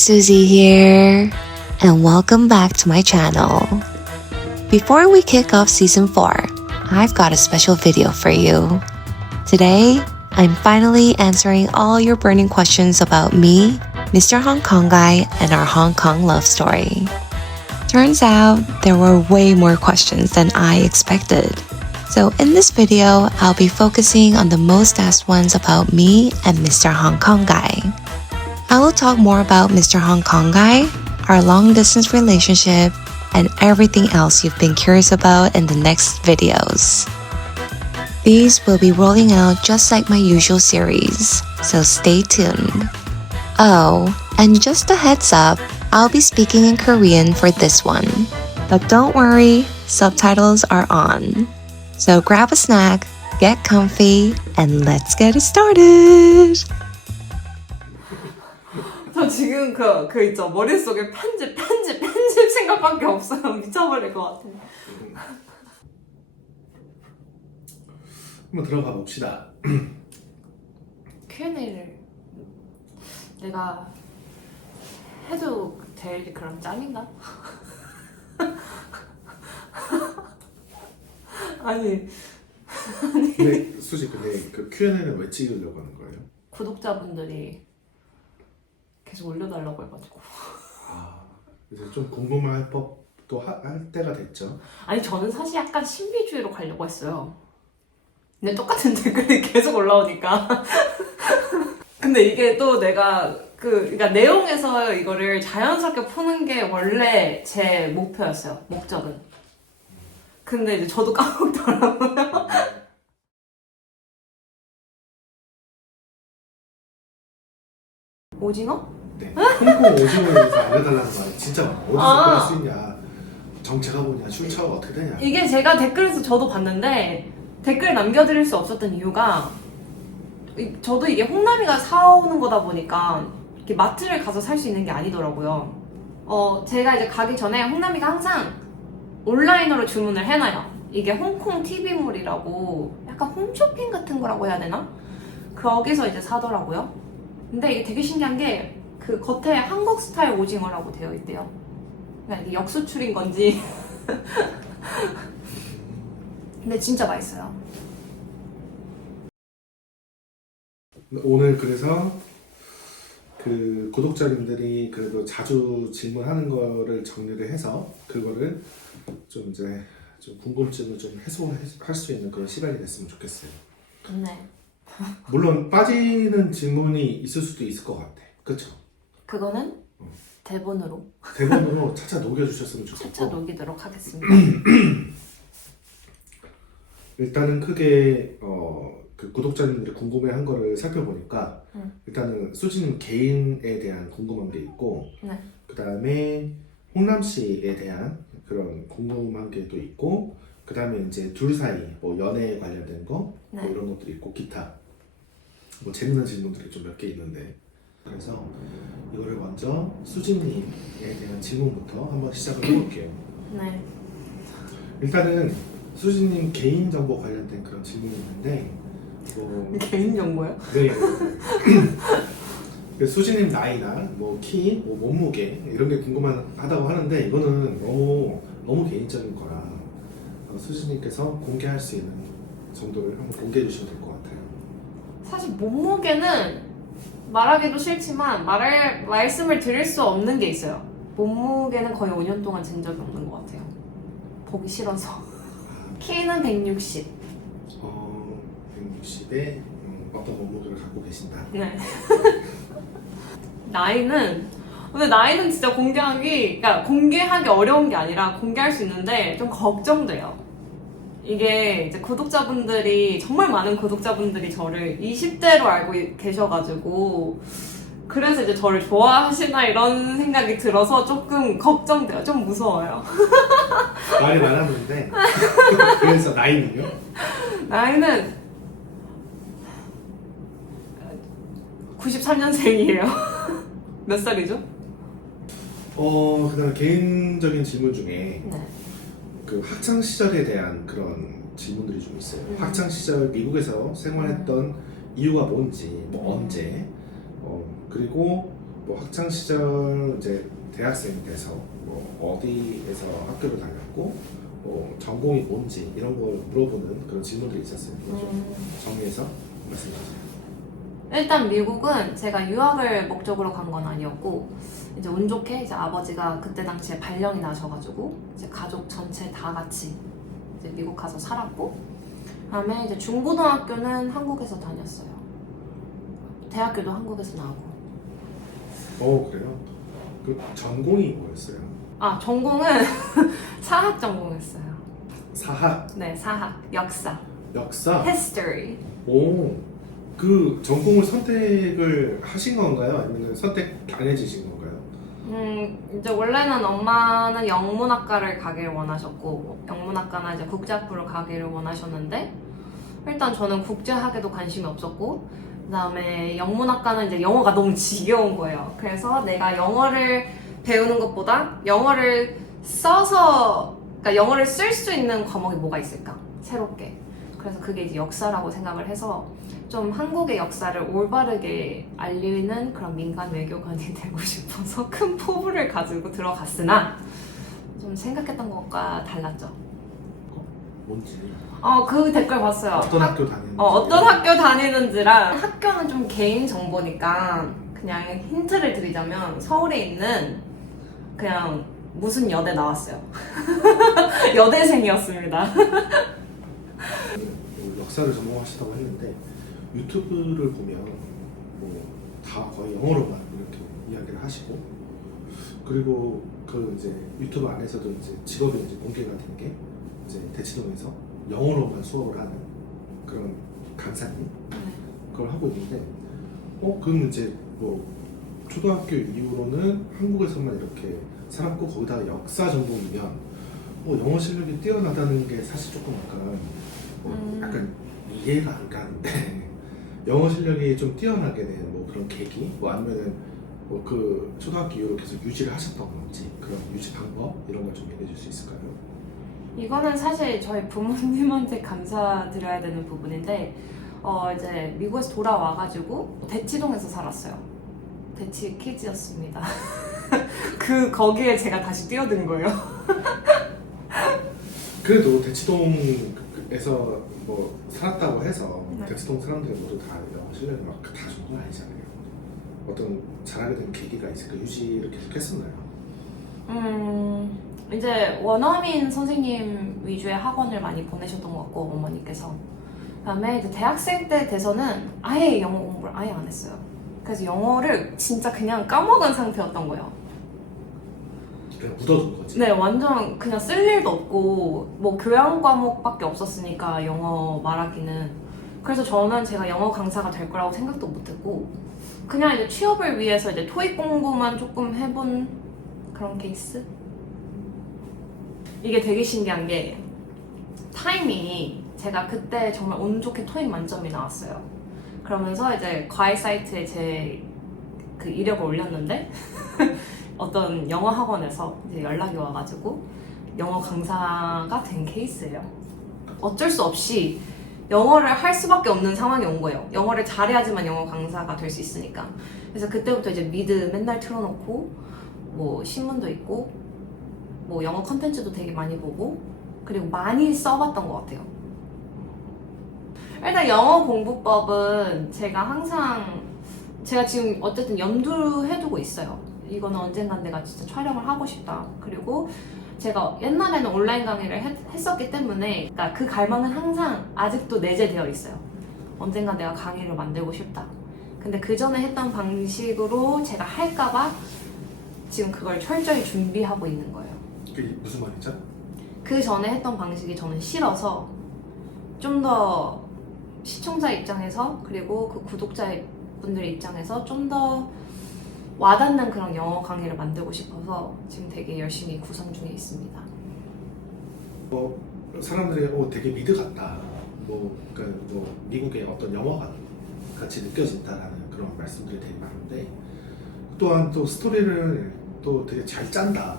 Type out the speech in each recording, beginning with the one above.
Susie here, and welcome back to my channel. Before we kick off season 4, I've got a special video for you. Today, I'm finally answering all your burning questions about me, Mr. Hong Kong Guy, and our Hong Kong love story. Turns out, there were way more questions than I expected. So in this video, I'll be focusing on the most asked ones about me and Mr. Hong Kong Guy. I will talk more about Mr. Hong Kong Guy, our long-distance relationship, and everything else you've been curious about in the next videos. These will be rolling out just like my usual series, so stay tuned. Oh, and just a heads up, I'll be speaking in Korean for this one. But don't worry, subtitles are on. So grab a snack, get comfy, and let's get it started! 저 지금 그 있죠. 머릿속에 편집 생각밖에 없어요. 미쳐버릴 것 같아요. 한번 들어가 봅시다. Q&A를 내가 해도 될 그런 짬인가? 아니 근데 수지 근데 그 Q&A는 왜 찍으려고 하는 거예요? 구독자분들이 계속 올려달라고 해가지고. 그래서 좀 궁금할 법도 할 때가 됐죠. 아니 저는 사실 약간 신비주의로 가려고 했어요. 근데 똑같은 댓글이 계속 올라오니까. 근데 이게 또 내가 그러니까 내용에서 이거를 자연스럽게 푸는 게 원래 제 목표였어요. 목적은. 근데 이제 저도 까먹더라고요. 오징어? 네. 홍콩 오징어에 대해서 알려달라는 말 진짜 많아. 어디서 끊을 수 있냐, 정체가 뭐냐, 출처가 어떻게 되냐. 이게 제가 댓글에서 저도 봤는데 댓글 남겨드릴 수 없었던 이유가 저도 이게 홍남이가 사오는 거다 보니까 이렇게 마트를 가서 살 수 있는 게 아니더라고요. 제가 이제 가기 전에 홍남이가 항상 온라인으로 주문을 해놔요. 이게 홍콩 TV몰이라고 약간 홈쇼핑 같은 거라고 해야 되나? 거기서 이제 사더라고요. 근데 이게 되게 신기한 게 그 겉에 한국 스타일 오징어라고 되어 있대요. 그냥 이게 역수출인 건지. 근데 진짜 맛있어요. 오늘 그래서 그 구독자님들이 그래도 자주 질문하는 거를 정리를 해서 그거를 좀 이제 좀 궁금증을 좀 해소할 수 있는 그런 시간이 됐으면 좋겠어요. 네. 물론 빠지는 질문이 있을 수도 있을 것 같아. 그렇죠? 그거는 대본으로 대본으로 차차 녹여주셨으면 좋겠고. 차차 녹이도록 하겠습니다. 일단은 크게 그 구독자님들이 궁금해한 거를 살펴보니까 일단은 수지님 개인에 대한 궁금한 게 있고, 네. 그 다음에 홍남 씨에 대한 그런 궁금한 게 또 있고, 그 다음에 이제 둘 사이 뭐 연애에 관련된 거, 네. 뭐 이런 것들이 있고 기타 뭐 재밌는 질문들이 좀 몇 개 있는데, 그래서 이거를 먼저 수지님에 대한 질문부터 한번 시작을 해볼게요. 네. 일단은 수지님 개인 정보 관련된 그런 질문이 있는데, 개인 정보요? 네. 수지님 나이나 뭐 키, 뭐 몸무게 이런 게 궁금하다고 하는데 이거는 너무 개인적인 거라 수지님께서 공개할 수 있는 정도를 한번 공개해 주시면 될 것 같아요. 사실 몸무게는 말하기도 싫지만 말씀을 드릴 수 없는 게 있어요. 몸무게는 거의 5년 동안 잰 적이 없는 것 같아요. 보기 싫어서. 키는 160. 160에 어떤 몸무게를 갖고 계신다. 네. 근데 나이는 진짜 그러니까 공개하기 어려운 게 아니라 공개할 수 있는데 좀 걱정돼요. 이게 이제 정말 많은 구독자분들이 저를 20대로 알고 계셔가지고, 그래서 이제 저를 좋아하시나 이런 생각이 들어서 조금 걱정돼요. 좀 무서워요. 말이 많았는데 그래서 나이는요? 나이는 93년생이에요. 몇 살이죠? 그다음 개인적인 질문 중에 네. 그 학창 시절에 대한 그런 질문들이 좀 있어요. 학창 시절 미국에서 생활했던 이유가 뭔지, 뭐 언제, 그리고 뭐 학창 시절 이제 대학생이 돼서 뭐 어디에서 학교를 다녔고 뭐 전공이 뭔지 이런 걸 물어보는 그런 질문들이 있었어요. 이거 좀 정리해서 말씀해 주세요. 일단 미국은 제가 유학을 목적으로 간 건 아니었고 이제 운 좋게 이제 아버지가 그때 당시에 발령이 나셔가지고 이제 가족 전체 다 같이 이제 미국 가서 살았고 그다음에 이제 중고등학교는 한국에서 다녔어요. 대학교도 한국에서 나오고. 그래요? 그 전공이 뭐였어요? 아 전공은 사학 전공했어요. 사학, 네 사학, 역사, 역사. history. 오, 그 전공을 선택을 하신 건가요? 아니면 선택 안 해주신 건가요? 이제 원래는 엄마는 영문학과를 가기를 원하셨고 영문학과나 이제 국제학부를 가기를 원하셨는데 일단 저는 국제학에도 관심이 없었고 그다음에 영문학과는 이제 영어가 너무 지겨운 거예요. 그래서 내가 영어를 배우는 것보다 영어를 써서 그러니까 영어를 쓸 수 있는 과목이 뭐가 있을까? 새롭게. 그래서 그게 이제 역사라고 생각을 해서 좀 한국의 역사를 올바르게 알리는 그런 민간 외교관이 되고 싶어서 큰 포부를 가지고 들어갔으나 좀 생각했던 것과 달랐죠. 뭔지. 그 댓글 봤어요. 어떤 학교 다니는지. 어떤 학교 다니는지랑 학교는 좀 개인 정보니까 그냥 힌트를 드리자면 서울에 있는 그냥 무슨 여대 나왔어요. 여대생이었습니다. 역사를 전공하시다고 했는데 유튜브를 보면 뭐 다 거의 영어로만 이렇게 이야기를 하시고 그리고 그 이제 유튜브 안에서도 이제 직업이 이제 공개가 된 게 이제 대치동에서 영어로만 수업을 하는 그런 강사님 그걸 하고 있는데 그럼 이제 뭐 초등학교 이후로는 한국에서만 이렇게 살았고 거기다가 역사 전공이면 영어 실력이 뛰어나다는 게 사실 조금 약간 이해가 안 가는데 영어 실력이 좀 뛰어나게 된 뭐 그런 계기 뭐 아니면은 뭐 그 초등학교 이후로 계속 유지를 하셨던 건지 그런 유지 방법 이런 걸 좀 얘기해 줄 수 있을까요? 이거는 사실 저희 부모님한테 감사드려야 되는 부분인데 이제 미국에서 돌아와가지고 대치동에서 살았어요. 대치 키즈였습니다. 거기에 제가 다시 뛰어든 거예요. 그래도 대치동에서 뭐 살았다고 해서 네. 대치동 사람들이 모두 다 영어 실력이 막 다 좋은 건 아니잖아요. 어떤 잘하게 된 계기가 있을까? 유지를 계속 했었나요? 이제 원어민 선생님 위주의 학원을 많이 보내셨던 것 같고 어머니께서 그다음에 이제 대학생 때 돼서는 아예 영어 공부를 아예 안 했어요. 그래서 영어를 진짜 그냥 까먹은 상태였던 거예요. 그냥 묻어둔 거지. 네, 완전 그냥 쓸 일도 없고 뭐 교양 과목밖에 없었으니까 영어 말하기는. 그래서 저는 제가 영어 강사가 될 거라고 생각도 못했고 그냥 이제 취업을 위해서 이제 토익 공부만 조금 해본 그런 케이스? 이게 되게 신기한 게 타이밍이 제가 그때 정말 운 좋게 토익 만점이 나왔어요. 그러면서 이제 과외 사이트에 제 그 이력을 올렸는데 어떤 영어 학원에서 이제 연락이 와가지고 영어 강사가 된 케이스예요. 어쩔 수 없이 영어를 할 수밖에 없는 상황이 온 거예요. 영어를 잘해야지만 영어 강사가 될 수 있으니까. 그래서 그때부터 이제 미드 맨날 틀어놓고 뭐 신문도 읽고 뭐 영어 컨텐츠도 되게 많이 보고 그리고 많이 써봤던 것 같아요. 일단 영어 공부법은 제가 지금 어쨌든 염두해두고 있어요. 이거는 언젠간 내가 진짜 촬영을 하고 싶다. 그리고 제가 옛날에는 온라인 강의를 했었기 때문에 그러니까 그 갈망은 항상 아직도 내재되어 있어요. 언젠간 내가 강의를 만들고 싶다. 근데 그 전에 했던 방식으로 제가 할까봐 지금 그걸 철저히 준비하고 있는 거예요. 그게 무슨 말이죠? 그 전에 했던 방식이 저는 싫어서 좀 더 시청자 입장에서 그리고 그 구독자분들 입장에서 좀 더 와닿는 그런 영어 강의를 만들고 싶어서 지금 되게 열심히 구상 중에 있습니다. 사람들이 되게 미드 같다. 그러니까 미국의 어떤 영화관 같이 느껴진다라는 그런 말씀들이 되게 많은데 또한 또 스토리를 또 되게 잘 짠다.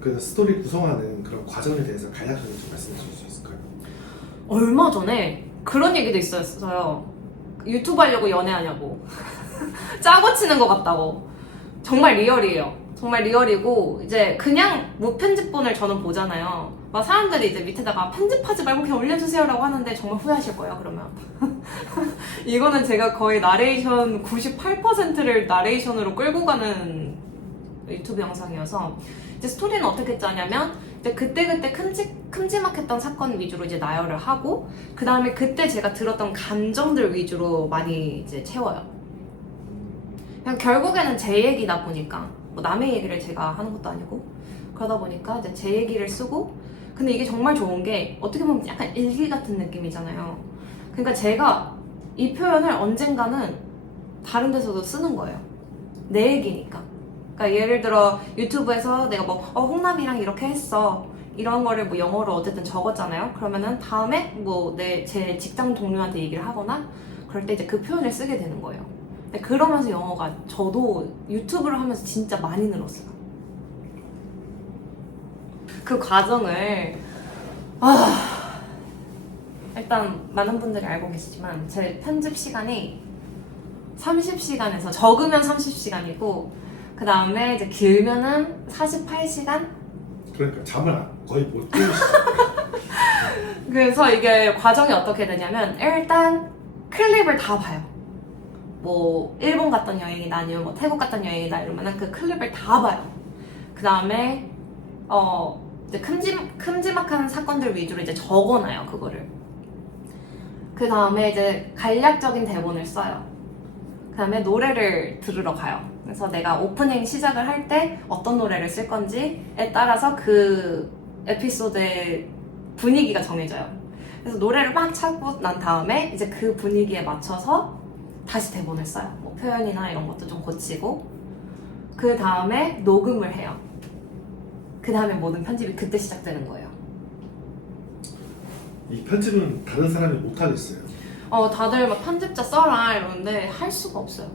그 스토리 구성하는 그런 과정에 대해서 간략하게 좀 말씀해 주실 수 있을까요? 얼마 전에 그런 얘기도 있었어요. 유튜브 하려고 연애하냐고. 짜고 치는 것 같다고. 정말 리얼이에요. 정말 리얼이고 이제 그냥 무편집본을 저는 보잖아요. 막 사람들이 이제 밑에다가 편집하지 말고 그냥 올려주세요라고 하는데 정말 후회하실 거예요. 그러면 이거는 제가 거의 나레이션 98%를 나레이션으로 끌고 가는 유튜브 영상이어서 이제 스토리는 어떻게 짜냐면 이제 그때그때 큼지막했던 사건 위주로 이제 나열을 하고 그 다음에 그때 제가 들었던 감정들 위주로 많이 이제 채워요. 그냥 결국에는 제 얘기다 보니까 뭐 남의 얘기를 제가 하는 것도 아니고 그러다 보니까 이제 제 얘기를 쓰고 근데 이게 정말 좋은 게 어떻게 보면 약간 일기 같은 느낌이잖아요. 그러니까 제가 이 표현을 언젠가는 다른 데서도 쓰는 거예요. 내 얘기니까. 그러니까 예를 들어 유튜브에서 내가 뭐 홍남이랑 이렇게 했어 이런 거를 뭐 영어로 어쨌든 적었잖아요. 그러면은 다음에 뭐 제 직장 동료한테 얘기를 하거나 그럴 때 이제 그 표현을 쓰게 되는 거예요. 근데 그러면서 영어가 저도 유튜브를 하면서 진짜 많이 늘었어요. 그 과정을 일단 많은 분들이 알고 계시지만 제 편집 시간이 30시간에서 적으면 30시간이고 그 다음에 이제 길면은 48시간? 그러니까 잠을 거의 못 주무시죠. 그래서 이게 과정이 어떻게 되냐면 일단 클립을 다 봐요. 뭐 일본 갔던 여행이다 아니면 뭐 태국 갔던 여행이다 이러면은 그 클립을 다 봐요. 그 다음에 이제 큼지막한 사건들 위주로 이제 적어놔요 그거를. 그 다음에 이제 간략적인 대본을 써요. 그 다음에 노래를 들으러 가요. 그래서 내가 오프닝 시작을 할 때 어떤 노래를 쓸 건지에 따라서 그 에피소드의 분위기가 정해져요. 그래서 노래를 막 찾고 난 다음에 이제 그 분위기에 맞춰서 다시 대본을 써요. 뭐 표현이나 이런 것도 좀 고치고 그 다음에 녹음을 해요. 그 다음에 모든 편집이 그때 시작되는 거예요. 이 편집은 다른 사람이 못 하겠어요. 다들 막 편집자 써라 이러는데 할 수가 없어요.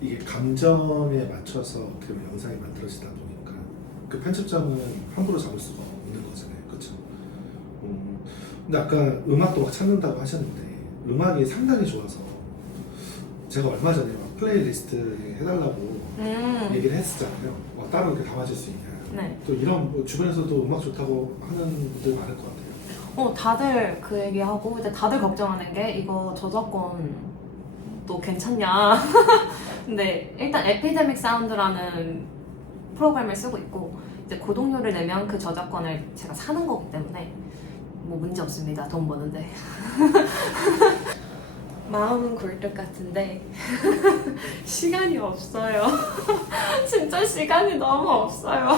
이게 감정에 맞춰서 어떻게 보면 영상이 만들어지다 보니까 그 편집점은 함부로 잡을 수가 없는 거잖아요. 그렇죠? 근데 아까 음악도 막 찾는다고 하셨는데 음악이 상당히 좋아서 제가 얼마 전에 막 플레이리스트 해달라고 얘기를 했었잖아요. 따로 이렇게 담아줄 수 있냐. 네. 또 이런 뭐 주변에서도 음악 좋다고 하는 분들 많을 것 같아요. 다들 그 얘기하고 이제 다들 걱정하는 게 이거 저작권 또 괜찮냐. 근데 일단 에피데믹 사운드라는 프로그램을 쓰고 있고 이제 구독료를 내면 그 저작권을 제가 사는 거기 때문에 뭐 문제 없습니다. 돈 버는데. 마음은 굴뚝 같은데 시간이 없어요. 진짜 시간이 너무 없어요.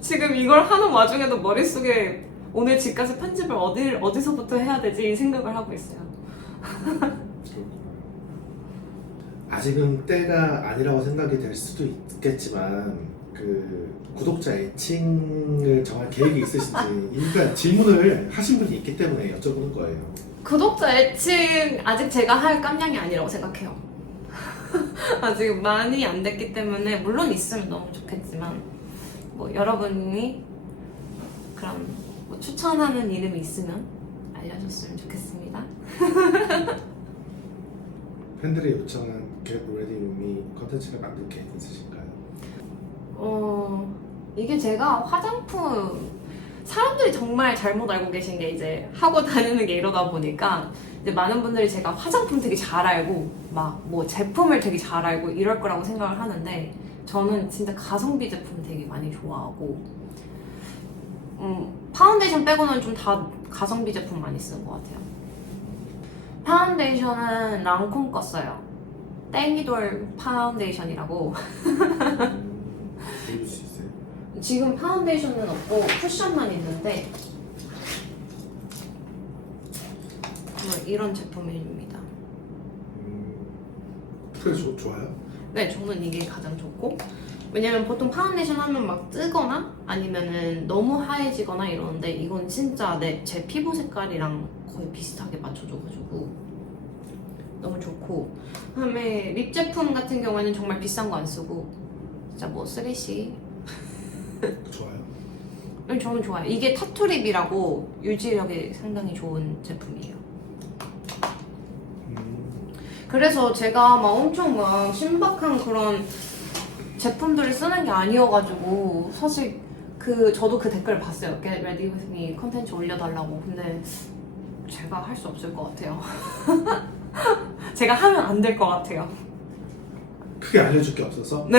지금 이걸 하는 와중에도 머릿속에 오늘 집 가서 편집을 어디서부터 해야 되지 이 생각을 하고 있어요. 아직은 때가 아니라고 생각이 될 수도 있겠지만 그 구독자 애칭을 정할 계획이 있으신지 그러니까 질문을 하신 분이 있기 때문에 여쭤보는 거예요. 구독자 애칭 아직 제가 할 깜냥이 아니라고 생각해요. 아직 많이 안 됐기 때문에 물론 있으면 너무 좋겠지만 뭐 여러분이 그런 뭐 추천하는 이름이 있으면 알려줬으면 좋겠습니다. 팬들이 요청한 Get Ready With Me 컨텐츠를 만들 계획 있으신가요? 이게 제가 화장품 사람들이 정말 잘못 알고 계신 게 이제 하고 다니는 게 이러다 보니까 이제 많은 분들이 제가 화장품 되게 잘 알고 막 뭐 제품을 되게 잘 알고 이럴 거라고 생각을 하는데 저는 진짜 가성비 제품 되게 많이 좋아하고 파운데이션 빼고는 좀 다 가성비 제품 많이 쓰는 것 같아요. 파운데이션은 랑콤 거 써요. 땡이돌 파운데이션이라고. 보여줄 수 있어요? 지금 파운데이션은 없고 쿠션만 있는데 이런 제품입니다. 그래 좋아요? 네, 저는 이게 가장 좋고 왜냐면 보통 파운데이션 하면 막 뜨거나 아니면은 너무 하얘지거나 이러는데 이건 진짜 제 피부 색깔이랑 거의 비슷하게 맞춰줘가지고 너무 좋고 그다음에 립 제품 같은 경우에는 정말 비싼 거 안 쓰고 진짜 뭐 3C 좋아요? 네, 저는 좋아요. 이게 타투립이라고 유지력이 상당히 좋은 제품이에요. 그래서 제가 막 엄청 막 신박한 그런 제품들을 쓰는 게 아니어가지고 사실 저도 그 댓글을 봤어요. Get ready with me 컨텐츠 올려달라고. 근데 제가 할 수 없을 것 같아요. 제가 하면 안 될 것 같아요. 크게 알려줄 게 없어서. 네.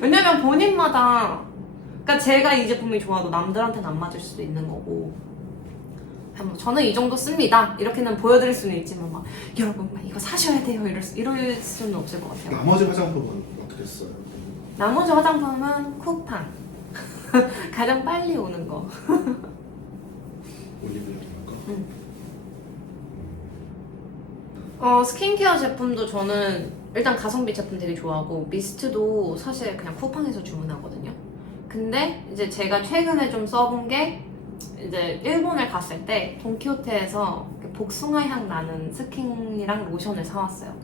왜냐면 본인마다, 그러니까 제가 이 제품이 좋아도 남들한테는 안 맞을 수도 있는 거고, 뭐 저는 이 정도 씁니다 이렇게는 보여드릴 수는 있지만 막 여러분 막 이거 사셔야 돼요 이럴 수는 없을 것 같아요. 나머지 화장품은 어떻게 써요? 나머지 화장품은 쿠팡. 가장 빨리 오는 거. 올리브영 이런 거? 스킨케어 제품도 저는 일단 가성비 제품 되게 좋아하고, 미스트도 사실 그냥 쿠팡에서 주문하거든요. 근데 이제 제가 최근에 좀 써본 게, 이제 일본을 갔을 때 돈키호테에서 복숭아 향 나는 스킨이랑 로션을 사왔어요.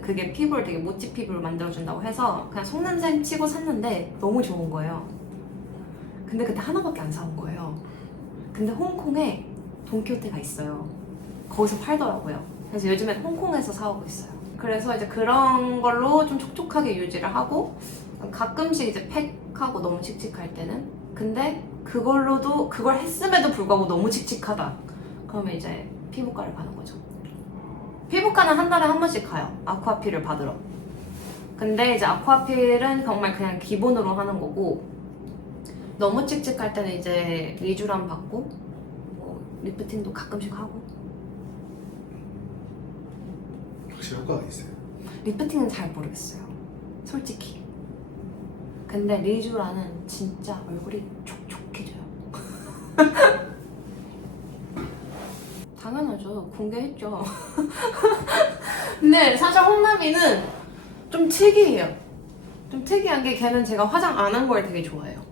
그게 피부를 되게 모찌 피부를 만들어준다고 해서 그냥 속냄새 치고 샀는데 너무 좋은 거예요. 근데 그때 하나밖에 안 사온 거예요. 근데 홍콩에 돈키호테가 있어요. 거기서 팔더라고요. 그래서 요즘엔 홍콩에서 사오고 있어요. 그래서 이제 그런 걸로 좀 촉촉하게 유지를 하고, 가끔씩 이제 팩하고 너무 칙칙할 때는, 근데 그걸 했음에도 불구하고 너무 칙칙하다 그러면 이제 피부과를 가는 거죠. 피부과는 한 달에 한 번씩 가요. 아쿠아필을 받으러. 근데 이제 아쿠아필은 정말 그냥 기본으로 하는 거고, 너무 칙칙할 때는 이제 리쥬란 받고, 뭐 리프팅도 가끔씩 하고. 확실히 효과가 있어요. 리프팅은 잘 모르겠어요, 솔직히. 근데 리쥬라는 진짜 얼굴이 촉촉해져요. 당연하죠. 공개했죠. 근데 사실 홍남이는 좀 특이해요. 좀 특이한 게, 걔는 제가 화장 안 한 걸 되게 좋아해요.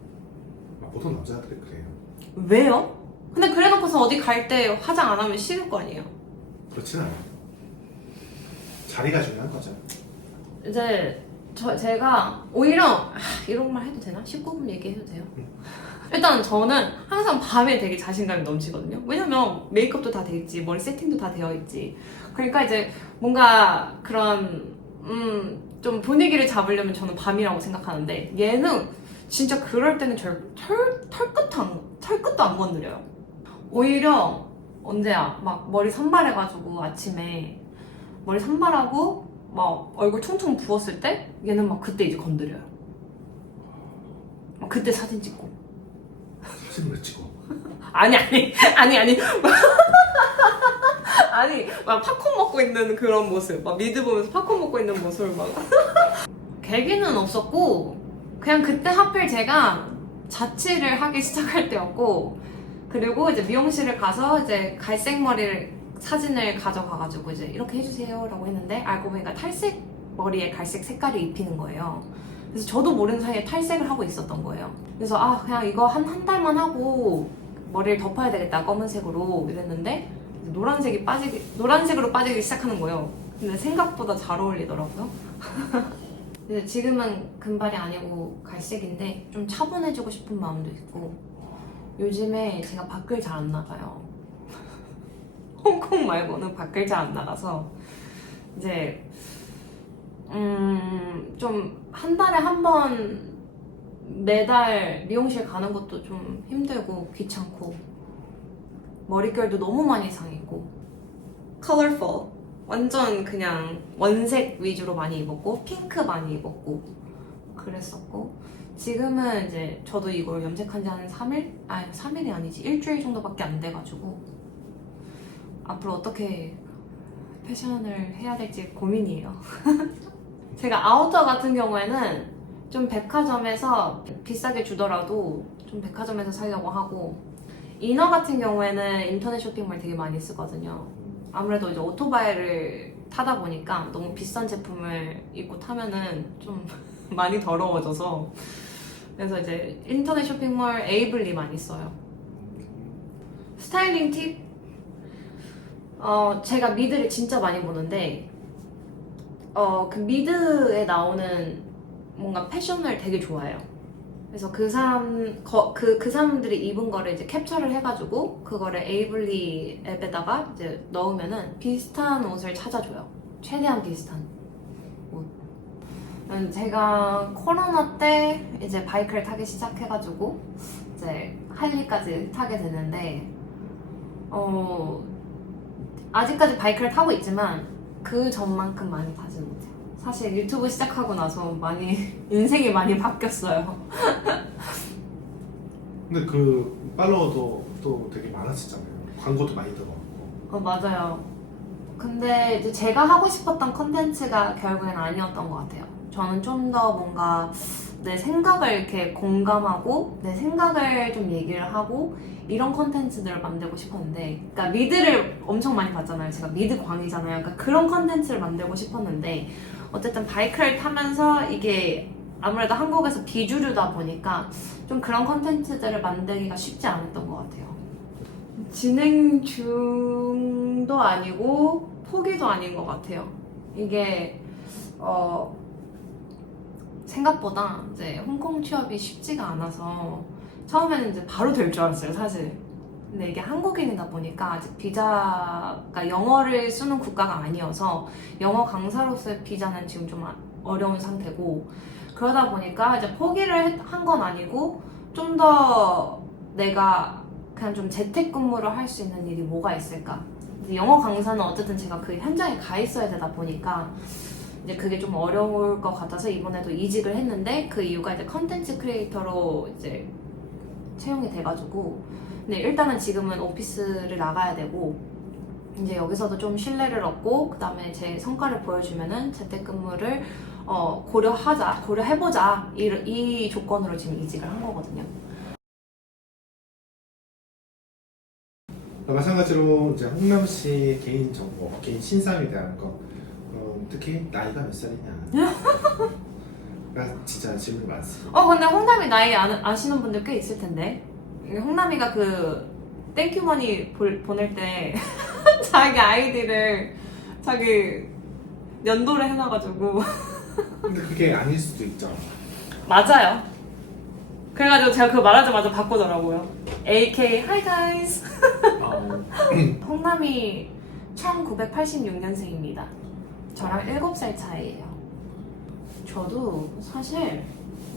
보통 남자들이 그래요. 왜요? 근데 그래놓고서 어디 갈 때 화장 안 하면 싫을 거 아니에요? 그렇진 않아요. 자리가 중요한 거죠. 이제 제가 오히려 이런 말 해도 되나? 19분 얘기해도 돼요? 일단 저는 항상 밤에 되게 자신감이 넘치거든요. 왜냐면 메이크업도 다 돼 있지, 머리 세팅도 다 되어 있지. 그러니까 이제 뭔가 그런 좀 분위기를 잡으려면 저는 밤이라고 생각하는데, 얘는 진짜 그럴 때는 털끝도 안 건드려요. 오히려 언제야, 막 머리 산발해가지고 아침에 머리 산발하고 막 얼굴 퉁퉁 부었을 때 얘는 막 그때 이제 건드려요. 막 그때 사진 찍고. 사진을 왜 찍어? 아니 아니 막 팝콘 먹고 있는 그런 모습, 막 미드 보면서 팝콘 먹고 있는 모습을 막. 계기는 없었고, 그냥 그때 하필 제가 자취를 하기 시작할 때였고, 그리고 이제 미용실을 가서 이제 갈색 머리를 사진을 가져가가지고 이제 이렇게 해주세요 라고 했는데, 알고 보니까 탈색 머리에 갈색 색깔을 입히는 거예요. 그래서 저도 모르는 사이에 탈색을 하고 있었던 거예요. 그래서 그냥 이거 한 달만 하고 머리를 덮어야 되겠다, 검은색으로 이랬는데, 노란색으로 빠지기 시작하는 거예요. 근데 생각보다 잘 어울리더라고요. 근데 지금은 금발이 아니고 갈색인데 좀 차분해지고 싶은 마음도 있고, 요즘에 제가 밖을 잘 안 나가요. 홍콩 말고는 밖을 잘 안 나가서 이제 좀 한 달에 한 번 매달 미용실 가는 것도 좀 힘들고 귀찮고, 머릿결도 너무 많이 상했고, 컬러풀 완전 그냥 원색 위주로 많이 입었고, 핑크 많이 입었고 그랬었고, 지금은 이제 저도 이걸 염색한 지 한 3일이 아니지 일주일 정도밖에 안 돼가지고 앞으로 어떻게 패션을 해야 될지 고민이에요. 제가 아우터 같은 경우에는 좀 백화점에서 비싸게 주더라도 좀 백화점에서 사려고 하고, 이너 같은 경우에는 인터넷 쇼핑몰 되게 많이 쓰거든요. 아무래도 이제 오토바이를 타다 보니까 너무 비싼 제품을 입고 타면은 좀 많이 더러워져서, 그래서 이제 인터넷 쇼핑몰 에이블리 많이 써요. 스타일링 팁? 제가 미드를 진짜 많이 보는데, 그 미드에 나오는 뭔가 패션을 되게 좋아해요. 그래서 그 사람들이 입은 거를 이제 캡처를 해가지고 그거를 에이블리 앱에다가 이제 넣으면은 비슷한 옷을 찾아줘요. 최대한 비슷한 옷. 제가 코로나 때 이제 바이크를 타기 시작해가지고 이제 할리까지 타게 됐는데 아직까지 바이크를 타고 있지만 그 전만큼 많이 타지는 못해요. 사실 유튜브 시작하고 나서 많이 인생이 많이 바뀌었어요. 근데 그 팔로워도 또 되게 많았었잖아요. 광고도 많이 들어갔고. 맞아요. 근데 이제 제가 하고 싶었던 컨텐츠가 결국엔 아니었던 것 같아요. 저는 좀 더 뭔가 내 생각을 이렇게 공감하고 내 생각을 좀 얘기를 하고 이런 컨텐츠들을 만들고 싶었는데, 그러니까 미드를 엄청 많이 봤잖아요. 제가 미드 광이잖아요. 그러니까 그런 컨텐츠를 만들고 싶었는데 어쨌든 바이크를 타면서 이게 아무래도 한국에서 비주류다 보니까 좀 그런 컨텐츠들을 만들기가 쉽지 않았던 것 같아요. 진행 중도 아니고 포기도 아닌 것 같아요. 이게 생각보다 이제 홍콩 취업이 쉽지가 않아서 처음에는 이제 바로 될 줄 알았어요, 사실. 근데 이게 한국인이다 보니까 아직 비자가 영어를 쓰는 국가가 아니어서 영어 강사로서의 비자는 지금 좀 어려운 상태고, 그러다 보니까 이제 포기를 한 건 아니고 좀 더 내가 그냥 좀 재택근무를 할 수 있는 일이 뭐가 있을까. 이제 영어 강사는 어쨌든 제가 그 현장에 가 있어야 되다 보니까 이제 그게 좀 어려울 것 같아서 이번에도 이직을 했는데, 그 이유가 이제 컨텐츠 크리에이터로 이제 채용이 돼가지고. 근데 일단은 지금은 오피스를 나가야 되고 이제 여기서도 좀 신뢰를 얻고 그 다음에 제 성과를 보여주면은 재택근무를 고려해보자 이 조건으로 지금 이직을 한 거거든요. 마찬가지로 이제 홍남 씨 개인 정보, 개인 신상에 대한 거, 특히 나이가 몇 살이냐. 가 진짜 질문이 많습니다. 근데 홍남이 나이 아시는 분들 꽤 있을 텐데. 홍남이가 그 땡큐머니 보낼 때 자기 아이디를 자기 연도를 해놔가지고. 근데 그게 아닐 수도 있죠. 맞아요. 그래가지고 제가 그거 말하자마자 바꾸더라고요. AK Hi guys. 홍남이 1986년생입니다. 저랑 7살 차이예요. 저도 사실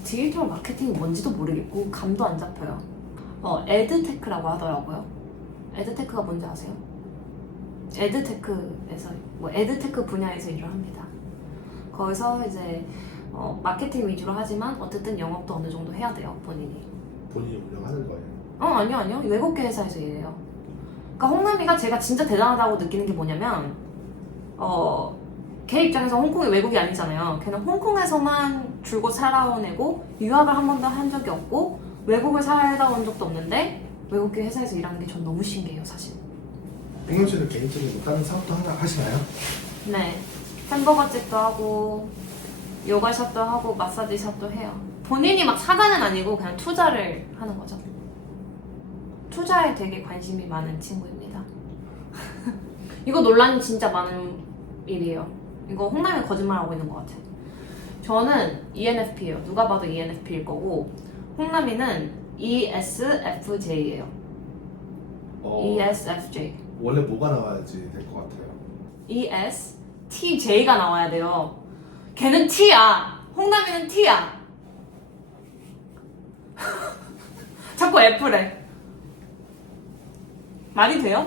디지털 마케팅이 뭔지도 모르겠고 감도 안 잡혀요. 에드테크라고 하더라고요. 에드테크가 뭔지 아세요? 에드테크에서 에드테크 분야에서 일을 합니다. 거기서 이제 마케팅 위주로 하지만 어쨌든 영업도 어느 정도 해야 돼요, 본인이. 본인이 운영하는 거예요? 아니요. 외국계 회사에서 일해요. 그러니까 홍남이가 제가 진짜 대단하다고 느끼는 게 뭐냐면 걔 입장에서 홍콩이 외국이 아니잖아요. 걔는 홍콩에서만 줄곧 살아온 애고 유학을 한 번도 한 적이 없고 외국을 살다 온 적도 없는데 외국계 회사에서 일하는 게 전 너무 신기해요, 사실. 홍남 씨는 개인적인 뭐 다른 사업도 하나 하시나요? 네, 햄버거집도 하고 요가샵도 하고 마사지샵도 해요. 본인이 막 사가는 아니고 그냥 투자를 하는 거죠. 투자에 되게 관심이 많은 친구입니다. 이거 논란이 진짜 많은 일이에요. 이거 홍남이 거짓말하고 있는 것 같아. 저는 ENFP예요. 누가 봐도 ENFP일 거고 홍남이는 ESFJ예요. ESFJ. 원래 뭐가 나와야지 될 것 같아요? ESTJ가 나와야 돼요. 걔는 T야. 홍남이는 T야. 자꾸 F래. 말이 돼요?